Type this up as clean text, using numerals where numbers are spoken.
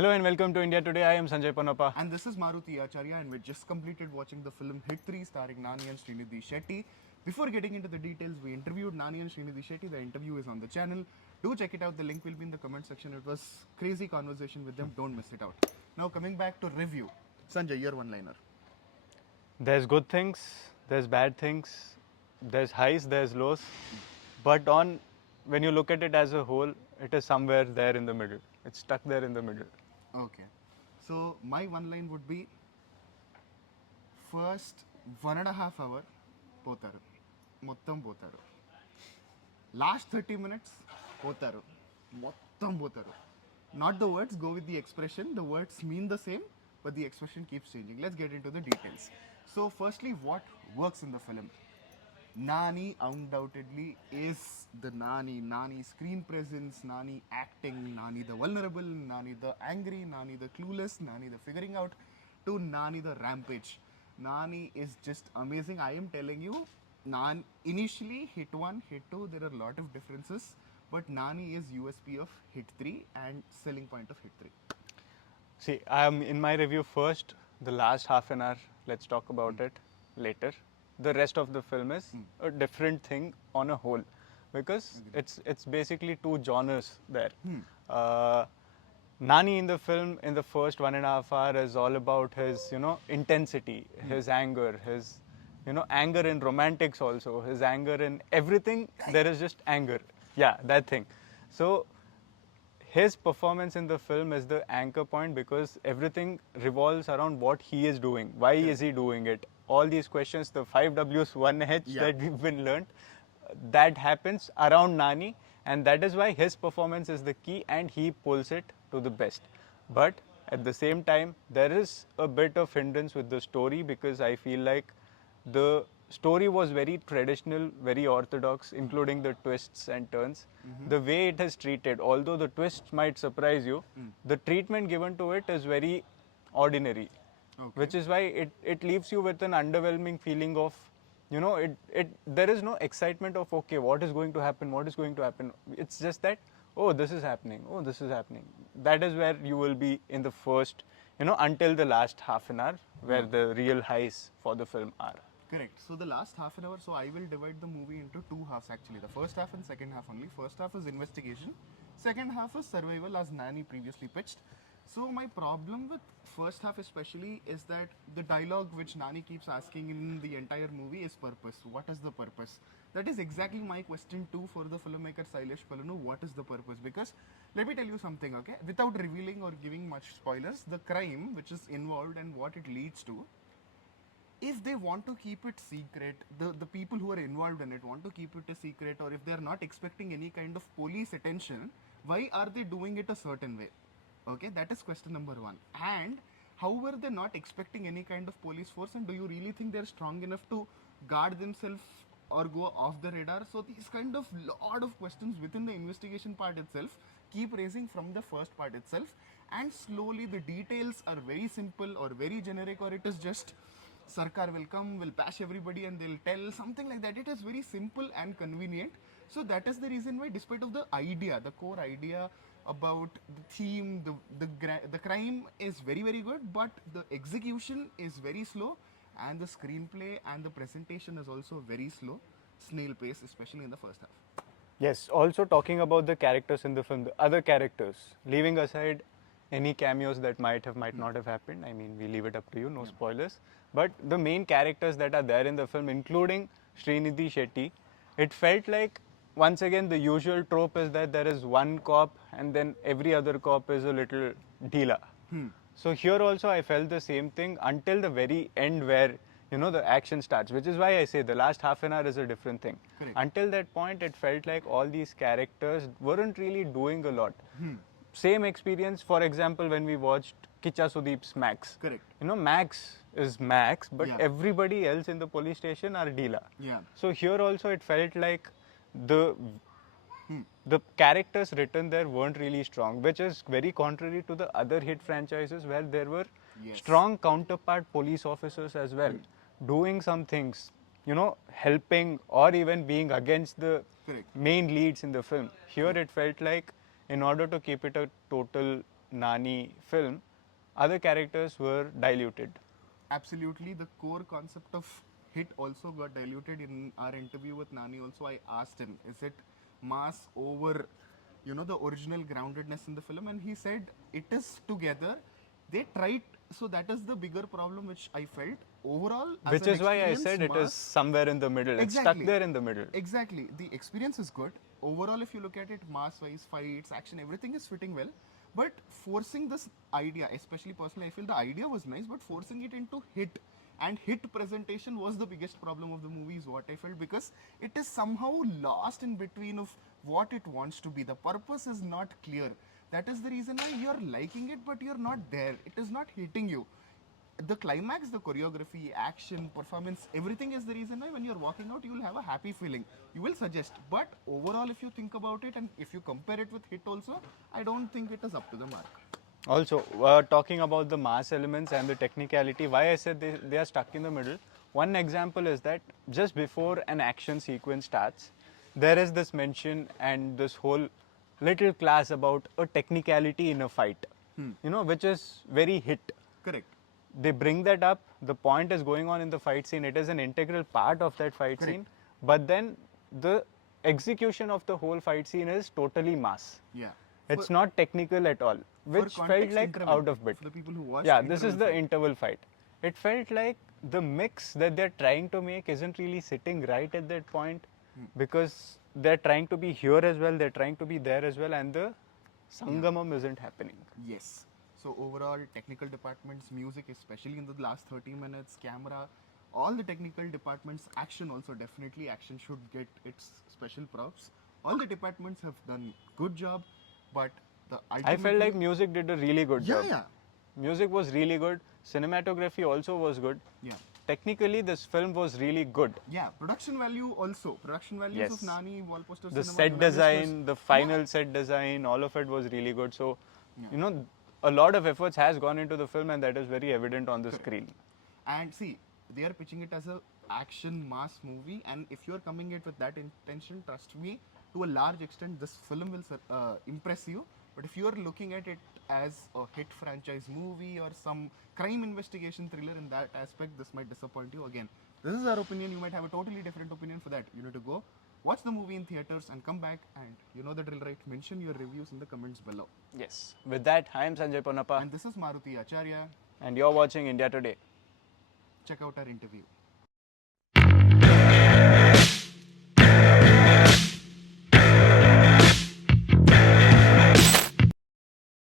Hello and welcome to India Today. I am Sanjay Panapa. And this is Maruti Acharya, and we just completed watching the film HIT3 starring Nani and Srinidhi Shetty. Before getting into the details, we interviewed Nani and Srinidhi Shetty. The interview is on the channel. Do check it out. The link will be in the comment section. It was crazy conversation with them. Don't miss it out. Now coming back to review. Sanjay, your one-liner. There's good things, there's bad things, there's highs, there's lows. But when you look at it as a whole, it is somewhere there in the middle. It's stuck there in the middle. Okay. So my one line would be first 1.5 hour పోతారు మొత్తం పోతారు last 30 minutes పోతారు మొత్తం పోతారు not the words go with the expression, the words mean the same but the expression keeps changing. Let's get into the details. So firstly, what works in the film? Nani undoubtedly is the Nani screen presence, Nani acting, Nani the vulnerable, Nani the angry, Nani the clueless, Nani the figuring out, to Nani the rampage. Nani is just amazing. I am telling you, initially hit 1, hit 2, there are a lot of differences, but Nani is USP of hit 3 and selling point of hit 3. See, in my review first, the last half an hour, let's talk about it later. The rest of the film is a different thing on a whole because it's basically two genres there. Nani in the film in the first 1.5 hour is all about his intensity, his anger, his anger in romantics also, his anger in everything. There is just anger. Yeah, that thing. So his performance in the film is the anchor point because everything revolves around what he is doing. Why is he doing it? All these questions, the 5Ws, 1H that we've been learned, that happens around Nani, and that is why his performance is the key and he pulls it to the best. But at the same time, there is a bit of hindrance with the story because I feel like the story was very traditional, very orthodox, including the twists and turns. The way it is treated, although the twists might surprise you, the treatment given to it is very ordinary. Okay. Which is why it leaves you with an underwhelming feeling of, there is no excitement of, okay, what is going to happen, what is going to happen. It's just that, oh, this is happening, oh, this is happening. That is where you will be in the first, until the last half an hour, where the real highs for the film are. Correct. So the last half an hour, so I will divide the movie into two halves actually. The first half and second half only. First half is investigation. Second half is survival as Nani previously pitched. So my problem with first half especially is that the dialogue which Nani keeps asking in the entire movie is purpose. What is the purpose? That is exactly my question too for the filmmaker Sailesh Kolanu. What is the purpose? Because let me tell you something, okay? Without revealing or giving much spoilers, the crime which is involved and what it leads to, if they want to keep it secret, the people who are involved in it want to keep it a secret, or if they are not expecting any kind of police attention, why are they doing it a certain way? Okay, that is question number one. And how were they not expecting any kind of police force, and do you really think they're strong enough to guard themselves or go off the radar? So these kind of lot of questions within the investigation part itself keep raising from the first part itself, and slowly the details are very simple or very generic, or it is just Sarkar will come, will bash everybody and they'll tell something like that. It is very simple and convenient. So that is the reason why, despite of the idea, the core idea about the theme, the crime is very, very good, but the execution is very slow, and the screenplay and the presentation is also very slow, snail pace, especially in the first half. Yes, also talking about the characters in the film, the other characters, leaving aside any cameos that might not have happened. I mean, we leave it up to you, no spoilers. But the main characters that are there in the film, including Srinidhi Shetty, it felt like, once again, the usual trope is that there is one cop and then every other cop is a little dealer. So here also I felt the same thing until the very end where, the action starts, which is why I say the last half an hour is a different thing. Correct. Until that point, it felt like all these characters weren't really doing a lot. Same experience, for example, when we watched Kicha Sudeep's Max. Correct. Max is Max, but everybody else in the police station are dealer. Yeah. So here also it felt like the characters written there weren't really strong, which is very contrary to the other hit franchises where there were strong counterpart police officers as well, doing some things, helping or even being against the main leads in the film. Here it felt like, in order to keep it a total Nani film, other characters were diluted. Absolutely, the core concept of hit also got diluted. In our interview with Nani also, I asked him, is it mass over, the original groundedness in the film? And he said it is together. They tried, so that is the bigger problem which I felt. Overall, as Which an is why I experience, said it is mass, somewhere in the middle. It's stuck there in the middle. Exactly. The experience is good. Overall, if you look at it, mass-wise, fights, action, everything is fitting well. But forcing this idea, especially personally, I feel the idea was nice, but forcing it into hit and hit presentation was the biggest problem of the movie, is what I felt, because it is somehow lost in between of what it wants to be. The purpose is not clear. That is the reason why you're liking it, but you're not there. It is not hitting you. The climax, the choreography, action, performance, everything is the reason why when you're walking out, you will have a happy feeling. You will suggest. But overall, if you think about it and if you compare it with Hit also, I don't think it is up to the mark. Also, talking about the mass elements and the technicality, why I said they are stuck in the middle. One example is that just before an action sequence starts, there is this mention and this whole little class about a technicality in a fight, which is very hit. Correct. They bring that up. The point is going on in the fight scene. It is an integral part of that fight Correct. scene. But then the execution of the whole fight scene is totally mass. Yeah. It's not technical at all, which felt context, like interval. out of bit. For the people who watched, Yeah, this is interval the fight. interval fight. It felt like the mix that they're trying to make isn't really sitting right at that point, because they're trying to be here as well, they're trying to be there as well, and the sangamam isn't happening. Yes. So overall, technical departments, music, especially in the last 30 minutes, camera, all the technical departments, action also, definitely action should get its special props. All the departments have done good job, but I felt like music did a really good job. Yeah. Music was really good. Cinematography also was good. Yeah. Technically, this film was really good. Yeah, production value also. Production values Yes. of Nani, wall poster The cinema, set United design, States. the final set design, all of it was really good. So, a lot of efforts has gone into the film, and that is very evident on the screen. And see, they are pitching it as a action mass movie, and if you are coming it with that intention, trust me, to a large extent, this film will impress you. But if you are looking at it as a hit franchise movie or some crime investigation thriller, in that aspect, this might disappoint you. Again, this is our opinion. You might have a totally different opinion. For that, you need to go watch the movie in theaters and come back, and you know the drill, right? Mention your reviews in the comments below. Yes. With that, I am Sanjay Ponnappa, And this is Maruti Acharya. and you're watching India Today. Check out our interview.